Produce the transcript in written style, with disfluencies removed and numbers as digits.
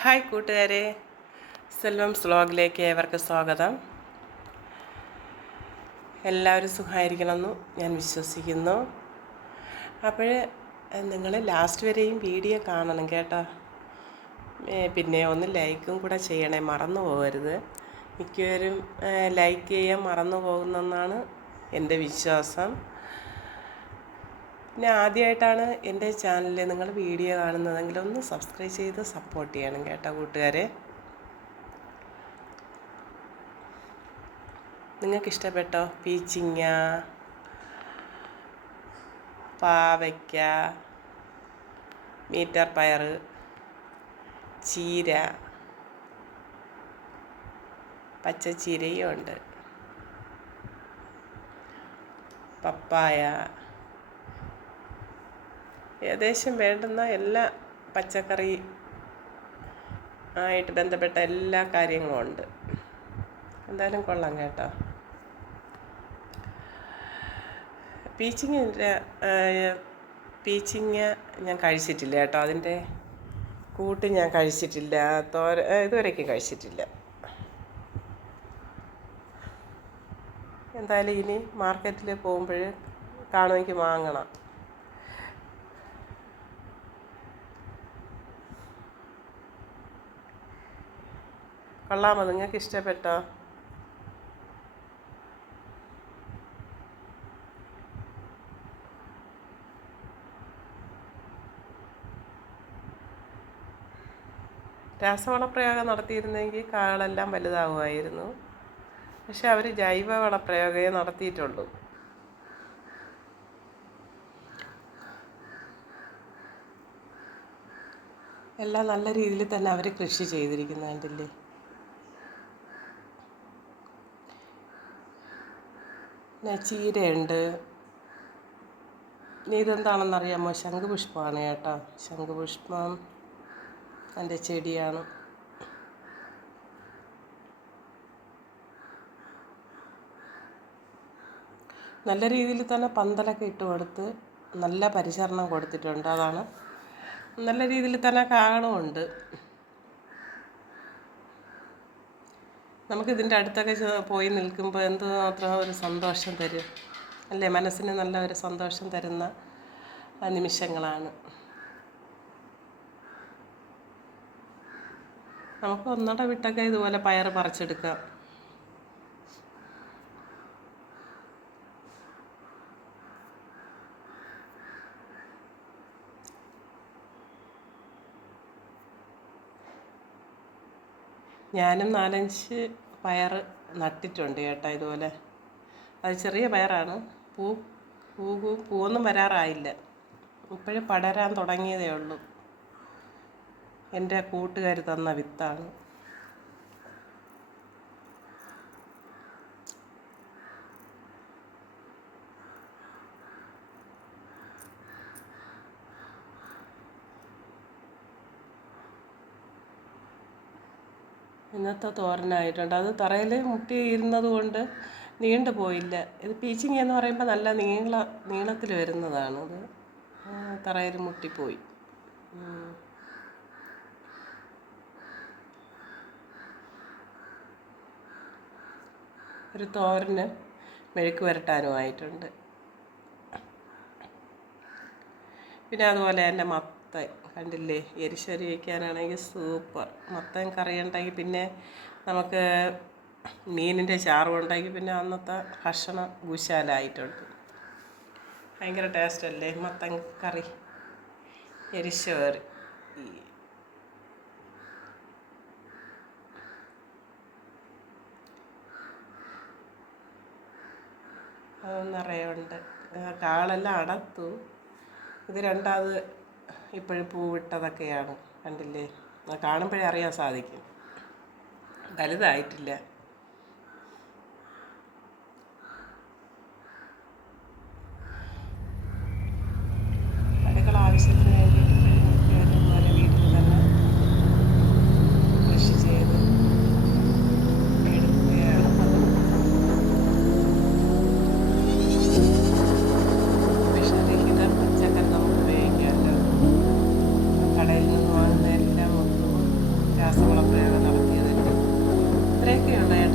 Hi കൂട്ടുകാരെ, സെൽവംസ് വ്ലോഗിലേക്ക് ഏവർക്കും സ്വാഗതം. എല്ലാവരും സുഖമായിരിക്കണമെന്ന് ഞാൻ വിശ്വസിക്കുന്നു. അപ്പോൾ നിങ്ങൾ ലാസ്റ്റ് വരെയും വീഡിയോ കാണണം കേട്ടോ. പിന്നെ ഒന്ന് ലൈക്കും കൂടെ ചെയ്യണേ, മറന്നു പോകരുത്. മിക്കവരും ലൈക്ക് ചെയ്യാൻ മറന്നു പോകുന്നെന്നാണ് എൻ്റെ വിശ്വാസം. പിന്നെ ആദ്യമായിട്ടാണ് എൻ്റെ ചാനലിൽ നിങ്ങൾ വീഡിയോ കാണുന്നതെങ്കിൽ ഒന്ന് സബ്സ്ക്രൈബ് ചെയ്ത് സപ്പോർട്ട് ചെയ്യണം കേട്ടോ കൂട്ടുകാരെ. നിങ്ങൾക്കിഷ്ടപ്പെട്ടോ? പീച്ചിങ്ങ, പാവയ്ക്ക, മീറ്റർ പയർ, ചീര, പച്ചച്ചീരയും ഉണ്ട്, പപ്പായ, ഏകദേശം വേണ്ടുന്ന എല്ലാ പച്ചക്കറി ആയിട്ട് ബന്ധപ്പെട്ട എല്ലാ കാര്യങ്ങളും ഉണ്ട്. എന്തായാലും കൊള്ളാം കേട്ടോ. പീച്ചിങ്ങ ഞാൻ കഴിച്ചിട്ടില്ല കേട്ടോ. അതിൻ്റെ കൂട്ട് ഞാൻ കഴിച്ചിട്ടില്ല, ഇതുവരെയ്ക്കും കഴിച്ചിട്ടില്ല. എന്തായാലും ഇനി മാർക്കറ്റിൽ പോകുമ്പോൾ കാണുമെങ്കിൽ വാങ്ങണം. കൊള്ളാമോ? നിങ്ങൾക്ക് ഇഷ്ടപ്പെട്ടോ? രാസവളപ്രയോഗം നടത്തിയിരുന്നെങ്കിൽ കാളെല്ലാം വലുതാവുമായിരുന്നു. പക്ഷെ അവർ ജൈവ വളപ്രയോഗമേ നടത്തിയിട്ടുള്ളൂ. എല്ലാം നല്ല രീതിയിൽ തന്നെ അവർ കൃഷി ചെയ്തിരിക്കുന്നുണ്ടല്ലേ. പിന്നെ ചീരയുണ്ട്. ഇനി ഇതെന്താണെന്നറിയാമോ? ശംഖുപുഷ്പമാണ് കേട്ടോ. ശംഖുപുഷ്പം എൻ്റെ ചെടിയാണ്. നല്ല രീതിയിൽ തന്നെ പന്തലൊക്കെ ഇട്ട് കൊടുത്ത് നല്ല പരിചരണം കൊടുത്തിട്ടുണ്ട്. അതാണ് നല്ല രീതിയിൽ തന്നെ കാണുമുണ്ട്. നമുക്കിതിൻ്റെ അടുത്തൊക്കെ പോയി നിൽക്കുമ്പോൾ എന്തുമാത്രം ഒരു സന്തോഷം തരും അല്ലേ? മനസ്സിന് നല്ല ഒരു സന്തോഷം തരുന്ന നിമിഷങ്ങളാണ്. നമുക്ക് ഒന്നട വിട്ടൊക്കെ ഇതുപോലെ പയർ പറിച്ചെടുക്കാം. ഞാനും 4-5 പയർ നട്ടിട്ടുണ്ട് കേട്ടോ. ഇതുപോലെ അത് ചെറിയ പയറാണ്. പൂവൊന്നും വരാറായില്ല. ഇപ്പോഴും പടരാൻ തുടങ്ങിയതേ ഉള്ളൂ. എൻ്റെ കൂട്ടുകാർ തന്ന വിത്താണ്. ഇന്നത്തെ തോരനായിട്ടുണ്ട്. അത് തറയിൽ മുട്ടി ഇരുന്നത് കൊണ്ട് നീണ്ടു പോയില്ല. ഇത് പീച്ചിങ്ങ എന്ന് പറയുമ്പോൾ നല്ല നീളത്തിൽ വരുന്നതാണ്. അത് തറയിൽ മുട്ടിപ്പോയി. ഒരു തോരന് മെഴുക്ക് പുരട്ടാനുമായിട്ടുണ്ട്. പിന്നെ അതുപോലെ തന്നെ മത്തൻ കണ്ടില്ലേ? എരിശ്ശേരി വയ്ക്കാനാണെങ്കിൽ സൂപ്പർ. മത്തൻ കറി ഉണ്ടെങ്കിൽ പിന്നെ നമുക്ക് മീനിൻ്റെ ചാറും ഉണ്ടെങ്കിൽ പിന്നെ അന്നത്തെ ഭക്ഷണം കുശാലായിട്ടുണ്ട്. ഭയങ്കര ടേസ്റ്റല്ലേ മത്തൻ കറി, എരിശ്ശേരി. അത് നിറയുണ്ട്. കാളെല്ലാം അടർത്തു. ഇത് രണ്ടാമത് ഇപ്പോഴും പൂവിട്ടതൊക്കെയാണ്. കണ്ടില്ലേ? കാണുമ്പോഴേ അറിയാൻ സാധിക്കും. വലുതായിട്ടില്ല. അടുക്കള ആവശ്യത്തിന് വേണ്ടിയിട്ട് ഇതുപോലെ വീട്ടിൽ തന്നെ കൃഷി ചെയ്ത് എടുക്കുകയാണ്. വിഷരഹിത പച്ചക്കറി നമുക്ക് ഉപയോഗിക്കാമല്ലോ. കടയിൽ നിന്ന് വാങ്ങുന്ന എല്ലാം ഒന്നും എന്തൊക്കെയുണ്ട്